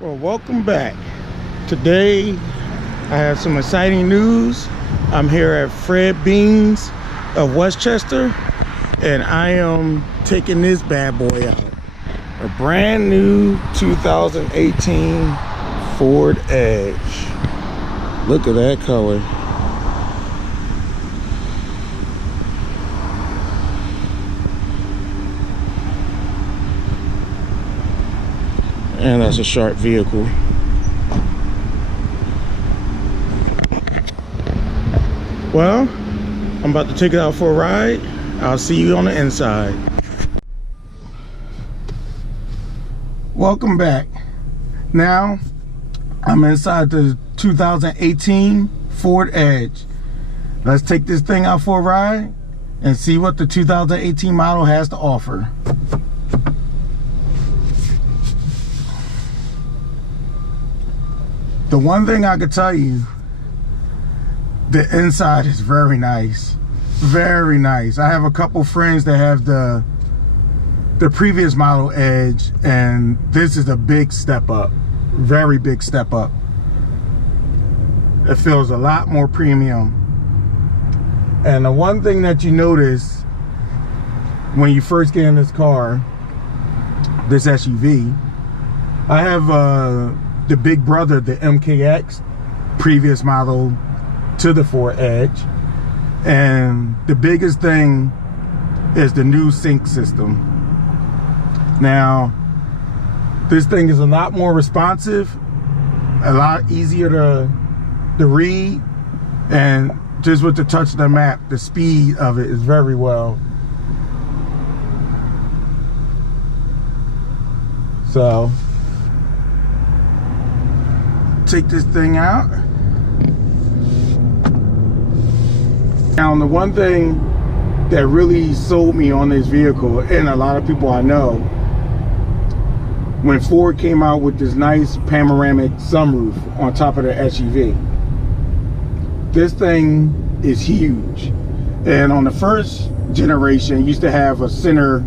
Well, welcome back. Today I have some exciting news. I'm here at Fred Beans of Westchester, and I am taking this bad boy out. A brand new 2018 Ford Edge. Look at that color. And that's a sharp vehicle. Well, I'm about to take it out for a ride. I'll see you on the inside. Welcome back. Now, I'm inside the 2018 Ford Edge. Let's take this thing out for a ride and see what the 2018 model has to offer. The one thing I could tell you, the inside is very nice. Very nice. I have a couple friends that have the previous model Edge, and this is a big step up. Very big step up. It feels a lot more premium. And the one thing that you notice when you first get in this car, this SUV, I have the big brother, the MKX, previous model to the Ford Edge, and the biggest thing is the new sync system. Now, this thing is a lot more responsive, a lot easier to read, and just with the touch of the map, the speed of it is very well. So take this thing out. Now, the one thing that really sold me on this vehicle, and a lot of people I know, when Ford came out with this nice panoramic sunroof on top of the SUV. This thing is huge. And on the first generation, used to have a center,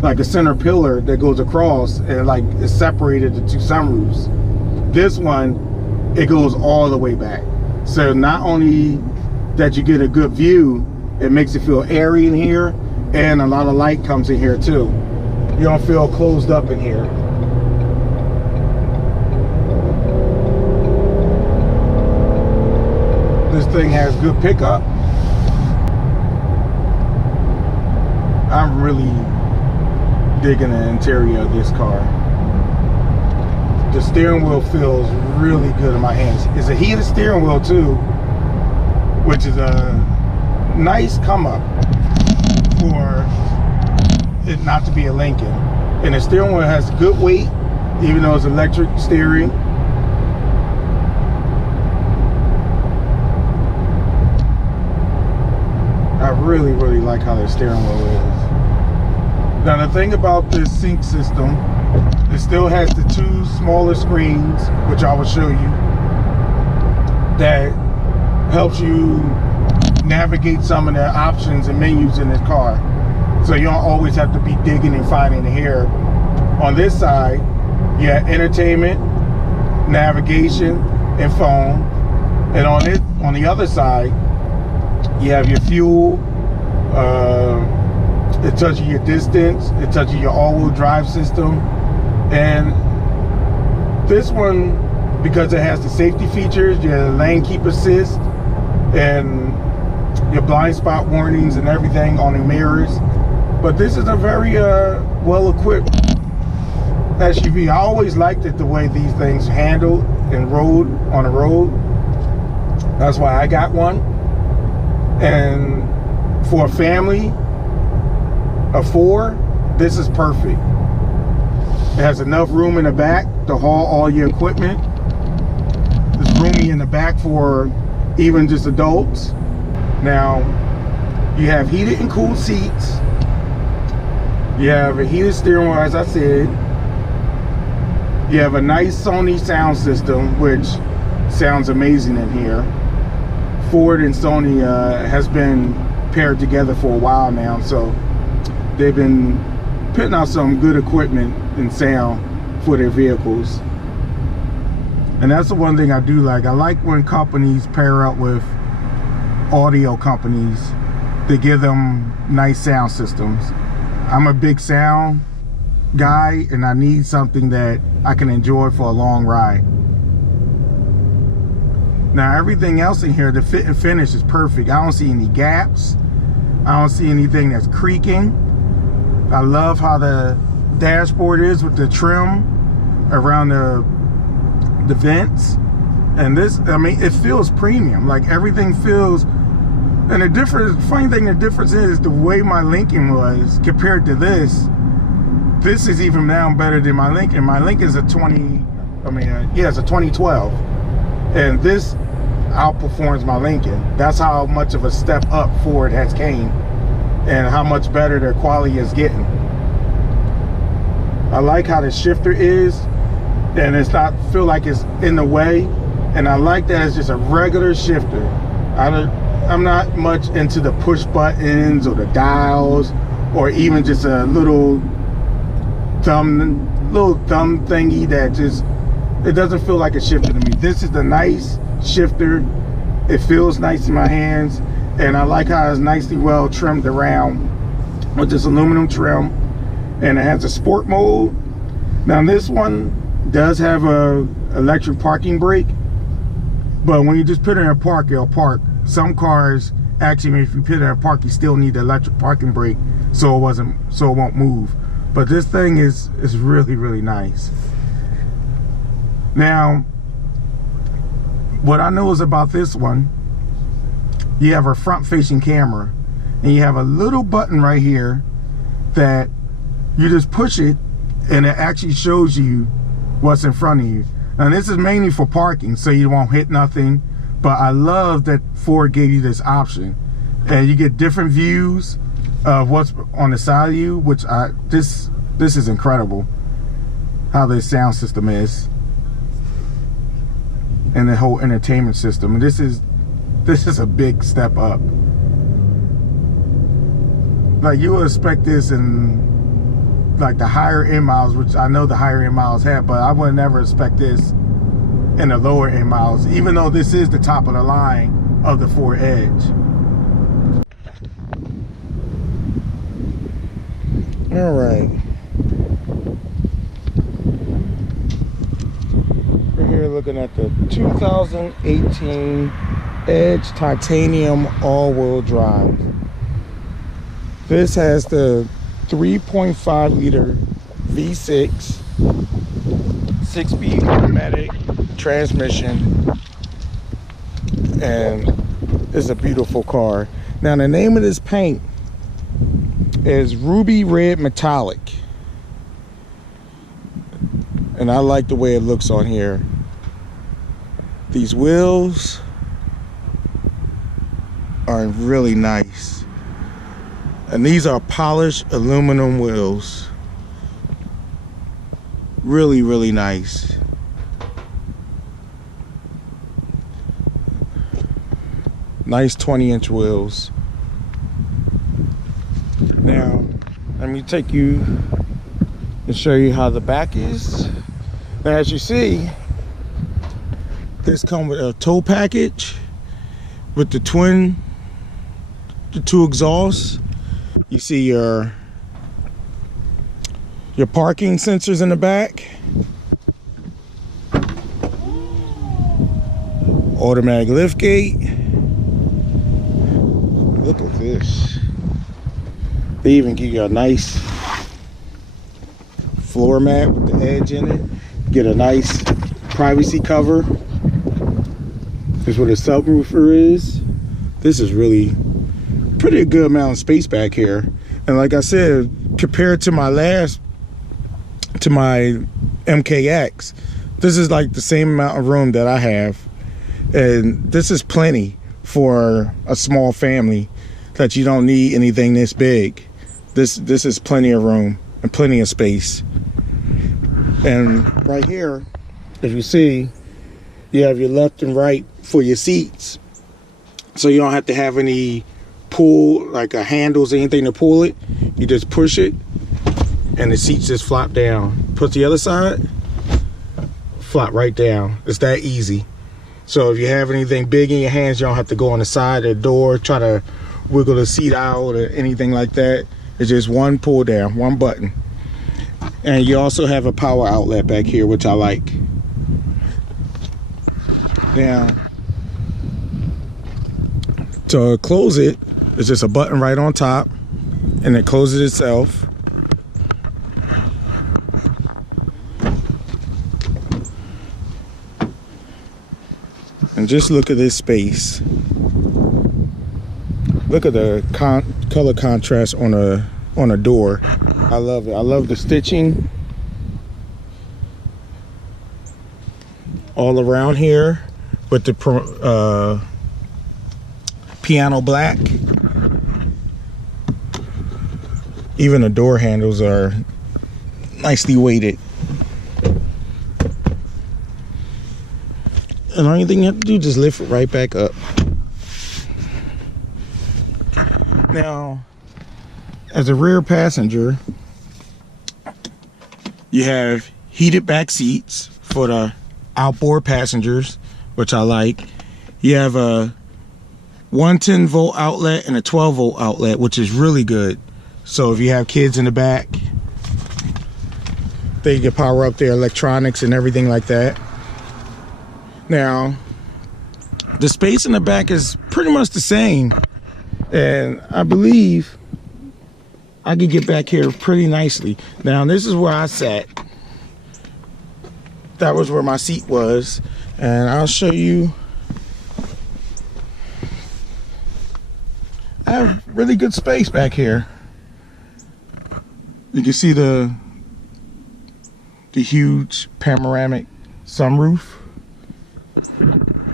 like a center pillar that goes across and like it separated the two sunroofs. This one, it goes all the way back. So not only that you get a good view, it makes it feel airy in here, and a lot of light comes in here too. You don't feel closed up in here. This thing has good pickup. I'm really digging the interior of this car. The steering wheel feels really good in my hands. It's a heated steering wheel too, which is a nice come up for it not to be a Lincoln. And the steering wheel has good weight, even though it's electric steering. I really like how the steering wheel is. Now the thing about this sync system, it still has the two smaller screens, which I will show you, that helps you navigate some of the options and menus in this car. So you don't always have to be digging and finding it here. On this side, you have entertainment, navigation, and phone. And on the other side, you have your fuel. It tells you your distance. It tells you your all-wheel drive system. And this one, because it has the safety features, your lane keep assist, and your blind spot warnings and everything on the mirrors. But this is a very well-equipped SUV. I always liked it the way these things handle and rode on the road. That's why I got one. And for a family of 4, this is perfect. It has enough room in the back to haul all your equipment. There's roomy in the back for even just adults. Now, you have heated and cooled seats. You have a heated steering wheel, as I said. You have a nice Sony sound system, which sounds amazing in here. Ford and Sony has been paired together for a while now, so they've been putting out some good equipment and sound for their vehicles. And that's the one thing I do like. I like when companies pair up with audio companies to give them nice sound systems. I'm a big sound guy, and I need something that I can enjoy for a long ride. Now everything else in here, the fit and finish is perfect. I don't see any gaps. I don't see anything that's creaking. I love how the dashboard is with the trim around the vents. And this, I mean, it feels premium. Like everything feels. And the difference, funny thing, the difference is the way my Lincoln was compared to this. This is even now better than my Lincoln. My Lincoln's a 2012. And this outperforms my Lincoln. That's how much of a step up Ford has came, and how much better their quality is getting. I like how the shifter is, and it's not feel like it's in the way. And I like that it's just a regular shifter. I'm not much into the push buttons or the dials, or even just a little thumb thingy that just, it doesn't feel like a shifter to me. This is the nice shifter. It feels nice in my hands, and I like how it's nicely well trimmed around with this aluminum trim. And it has a sport mode. Now this one does have a electric parking brake, but when you just put it in a park, it'll park. Some cars actually, if you put it in a park, you still need the electric parking brake so it won't move. But this thing is really nice. Now, what I know is about this one, you have a front-facing camera, and you have a little button right here that you just push it, and it actually shows you what's in front of you. And this is mainly for parking, so you won't hit nothing. But I love that Ford gave you this option, and you get different views of what's on the side of you, which this is incredible. How this sound system is, and the whole entertainment system. And this is a big step up. Like, you would expect this in like the higher end models, which I know the higher end models have, but I would never expect this in the lower end models, even though this is the top of the line of the Ford Edge. All right, we're here looking at the 2018 Edge Titanium all-wheel drive. This has the 3.5 liter V6 6-speed automatic transmission, and it's a beautiful car. Now, the name of this paint is Ruby Red Metallic, and I like the way it looks on here. These wheels are really nice, and these are polished aluminum wheels. Really, really nice. Nice 20-inch wheels. Now, let me take you and show you how the back is. Now, as you see, this comes with a tow package with the two exhausts. You see your parking sensors in the back. Automatic lift gate. Look at this. They even give you a nice floor mat with the edge in it. Get a nice privacy cover. This is what a subwoofer is. This is really pretty good amount of space back here. And like I said, compared to my MKX, this is like the same amount of room that I have, and this is plenty for a small family that you don't need anything this big. This is plenty of room and plenty of space. And right here, if you see, you have your left and right for your seats, so you don't have to have any pull, like a handles or anything to pull it. You just push it and the seats just flop down. Put the other side, flop right down. It's that easy. So if you have anything big in your hands, you don't have to go on the side of the door, try to wiggle the seat out or anything like that. It's just one pull down, one button. And you also have a power outlet back here, which I like. Now, to close it, it's just a button right on top, and it closes itself. And just look at this space. Look at the color contrast on a door. I love it. I love the stitching all around here with the piano black. Even the door handles are nicely weighted. And the only thing you have to do is just lift it right back up. Now, as a rear passenger, you have heated back seats for the outboard passengers, which I like. You have a 110 volt outlet and a 12 volt outlet, which is really good. So if you have kids in the back, they can power up their electronics and everything like that. Now, the space in the back is pretty much the same, and I believe I could get back here pretty nicely. Now, this is where I sat. That was where my seat was, and I'll show you. I have really good space back here. You can see the the huge panoramic sunroof.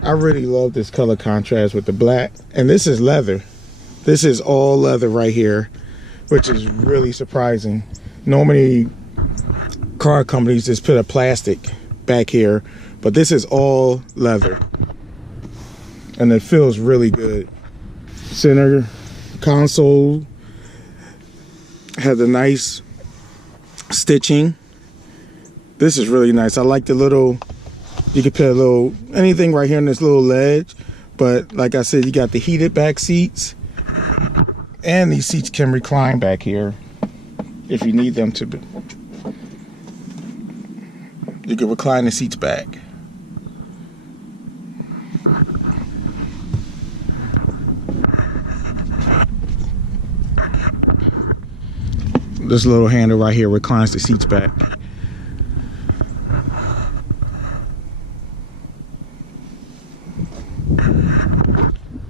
I really love this color contrast with the black. And this is leather. This is all leather right here, which is really surprising. Normally, car companies just put a plastic back here, but this is all leather. And it feels really good. Center console has a nice stitching. This is really nice. I like the little, you can put a little, anything right here in this little ledge. But like I said, you got the heated back seats. And these seats can recline back here if you need them to. You can recline the seats back. This little handle right here reclines the seats back.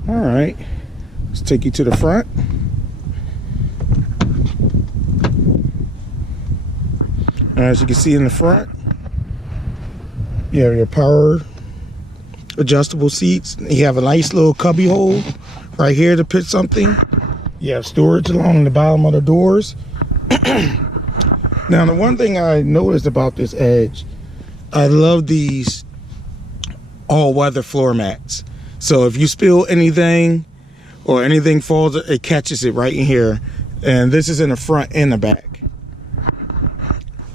All right, let's take you to the front. As you can see in the front, you have your power adjustable seats. You have a nice little cubby hole right here to put something. You have storage along the bottom of the doors. Now, the one thing I noticed about this Edge, I love these all-weather floor mats. So if you spill anything or anything falls, it catches it right in here. And this is in the front and the back.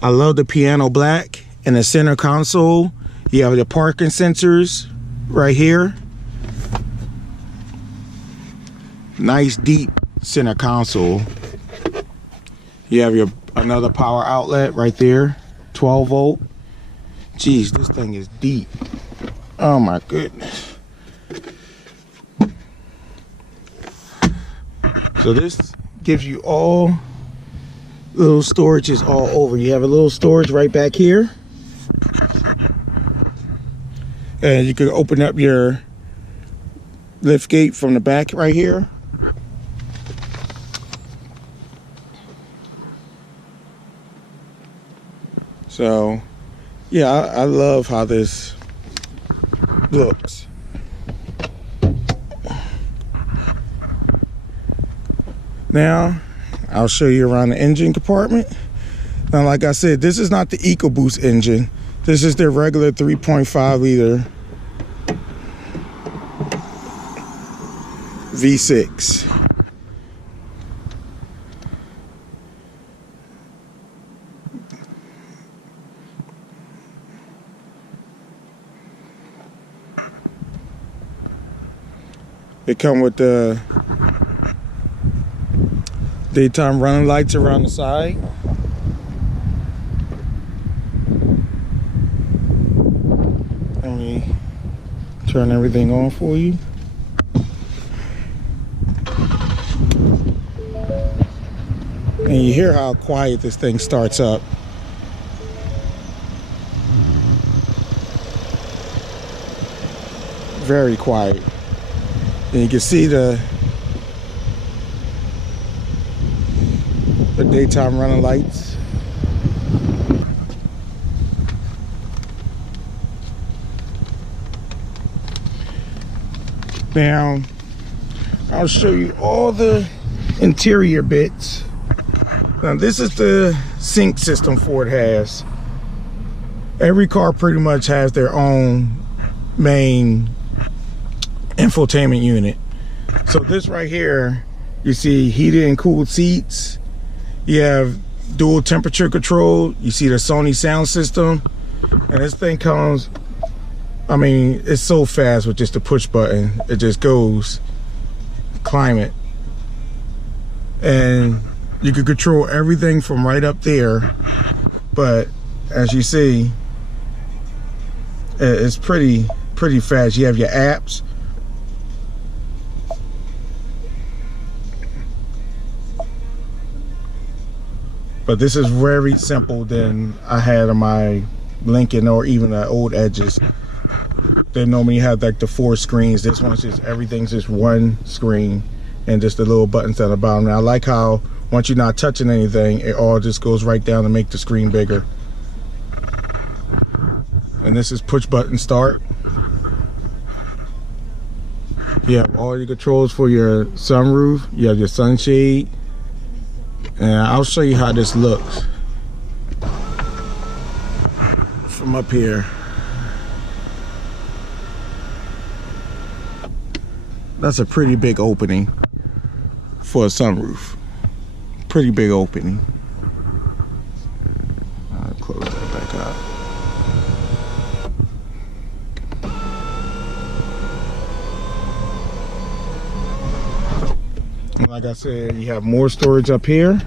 I love the piano black and the center console. You have the parking sensors right here. Nice deep center console. You have your another power outlet right there, 12 volt. Geez, this thing is deep. Oh my goodness. So this gives you all little storages all over. You have a little storage right back here. And you can open up your lift gate from the back right here. So, yeah, I love how this looks. Now, I'll show you around the engine compartment. Now, like I said, this is not the EcoBoost engine. This is their regular 3.5 liter V6. They come with the daytime running lights around the side. Let me turn everything on for you. And you hear how quiet this thing starts up. Very quiet. And you can see the daytime running lights. Now, I'll show you all the interior bits. Now, this is the sync system Ford has. Every car pretty much has their own main infotainment unit. So this right here, you see heated and cooled seats. You have dual temperature control. You see the Sony sound system. And this thing comes, I mean, it's so fast with just a push button. It just goes climate. And you can control everything from right up there. But as you see, it's pretty fast. You have your apps. But this is very simple than I had on my Lincoln or even the old Edges. They normally have like the 4 screens. This one's just, everything's just one screen and just the little buttons at the bottom. And I like how once you're not touching anything, it all just goes right down to make the screen bigger. And this is push button start. You have all your controls for your sunroof. You have your sunshade. And I'll show you how this looks from up here. That's a pretty big opening for a sunroof. Pretty big opening. I'll close that back up. And like I said, you have more storage up here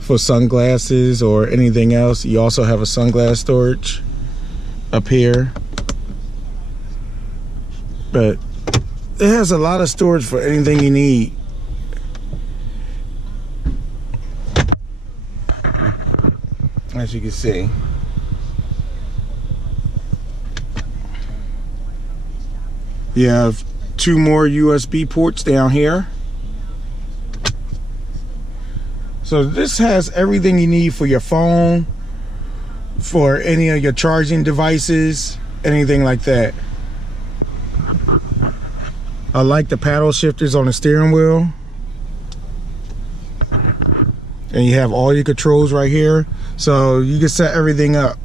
for sunglasses or anything else. You also have a sunglass storage up here. But it has a lot of storage for anything you need. As you can see. You have 2 more USB ports down here. So this has everything you need for your phone, for any of your charging devices, anything like that. I like the paddle shifters on the steering wheel. And you have all your controls right here. So you can set everything up.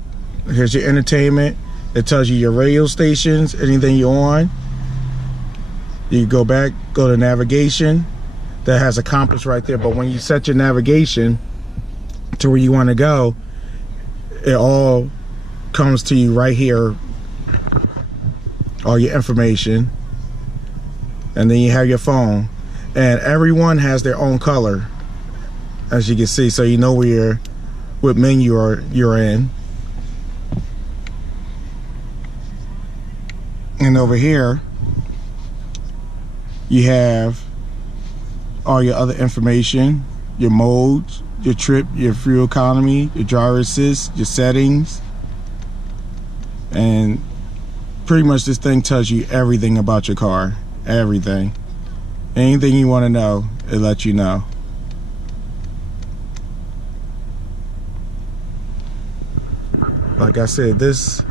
Here's your entertainment. It tells you your radio stations, anything you're on. You go back, go to navigation. That has a compass right there. But when you set your navigation to where you want to go, it all comes to you right here. All your information. And then you have your phone, and everyone has their own color, as you can see, so you know what menu you're in. And over here you have all your other information, your modes, your trip, your fuel economy, your driver assist, your settings, and pretty much this thing tells you everything about your car. Everything. Anything you want to know, it lets you know. Like I said, this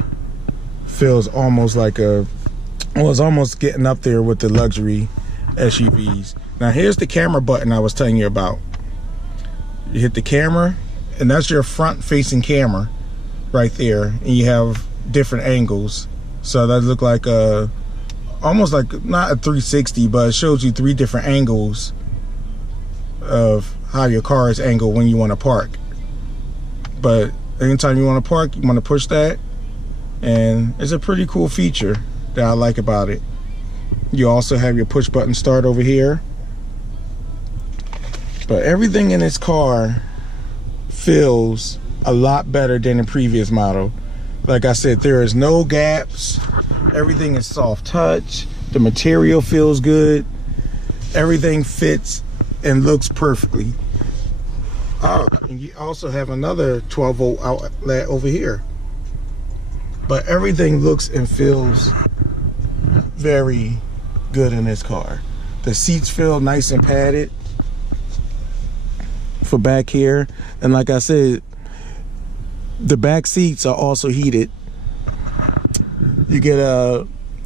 feels almost like it's almost getting up there with the luxury SUVs. Now here's the camera button I was telling you about. You hit the camera, and that's your front facing camera right there, and you have different angles. So that look like almost like not a 360, but it shows you 3 different angles of how your car is angled when you want to park. But anytime you want to park, you want to push that, and it's a pretty cool feature that I like about it. You also have your push button start over here. But everything in this car feels a lot better than the previous model. Like I said, there is no gaps. Everything is soft touch. The material feels good. Everything fits and looks perfectly. Oh, and you also have another 12-volt outlet over here. But everything looks and feels very good in this car. The seats feel nice and padded for back here. And like I said, the back seats are also heated. You get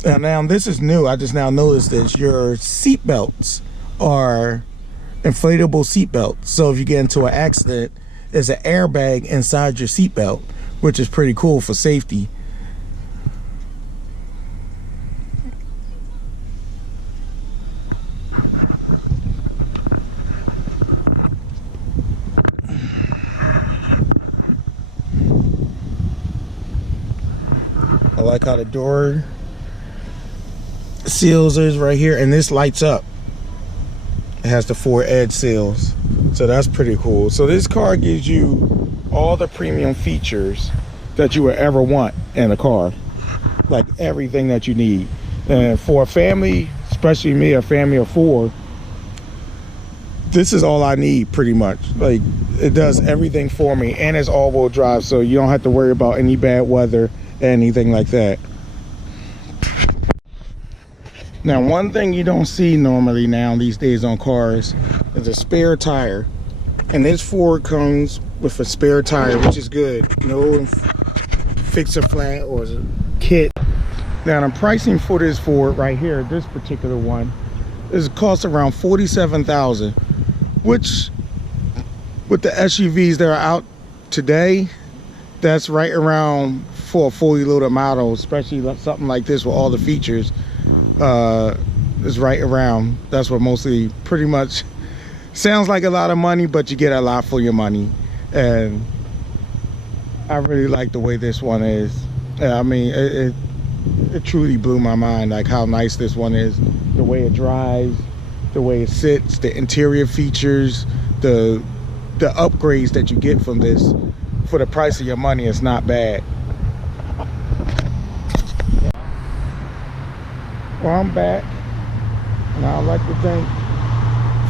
and now this is new, I just now noticed this, your seat belts are inflatable seat belts. So if you get into an accident, there's an airbag inside your seat belt, which is pretty cool for safety. I like how the door seals is right here, and this lights up. It has the Ford Edge seals, so that's pretty cool. So this car gives you all the premium features that you would ever want in a car, like everything that you need. And for a family, especially me, a family of 4, this is all I need pretty much. Like, it does everything for me, and it's all-wheel drive, so you don't have to worry about any bad weather, anything like that. Now, one thing you don't see normally now these days on cars is a spare tire, and this Ford comes with a spare tire, which is good. No fixer flat or a kit. Now the pricing for this Ford right here, this particular one, is cost around $47,000, which with the SUVs that are out today, that's right around for a fully loaded model, especially something like this with all the features. Is right around. That's what mostly pretty much sounds like a lot of money, but you get a lot for your money. And I really like the way this one is. I mean, it truly blew my mind, like how nice this one is, the way it drives, the way it sits, the interior features, the upgrades that you get from this for the price of your money is not bad. Well, I'm back, and I'd like to thank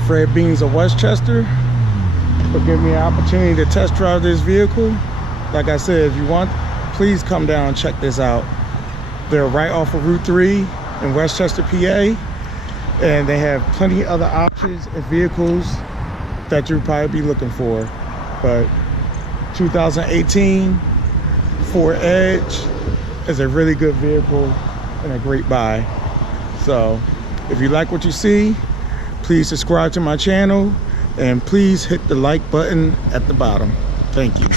Fred Beans of Westchester for giving me an opportunity to test drive this vehicle. Like I said, if you want, please come down and check this out. They're right off of Route 3 in Westchester, PA, and they have plenty of other options and vehicles that you'll probably be looking for. But 2018 Ford Edge is a really good vehicle and a great buy. So if you like what you see, please subscribe to my channel and please hit the like button at the bottom. Thank you.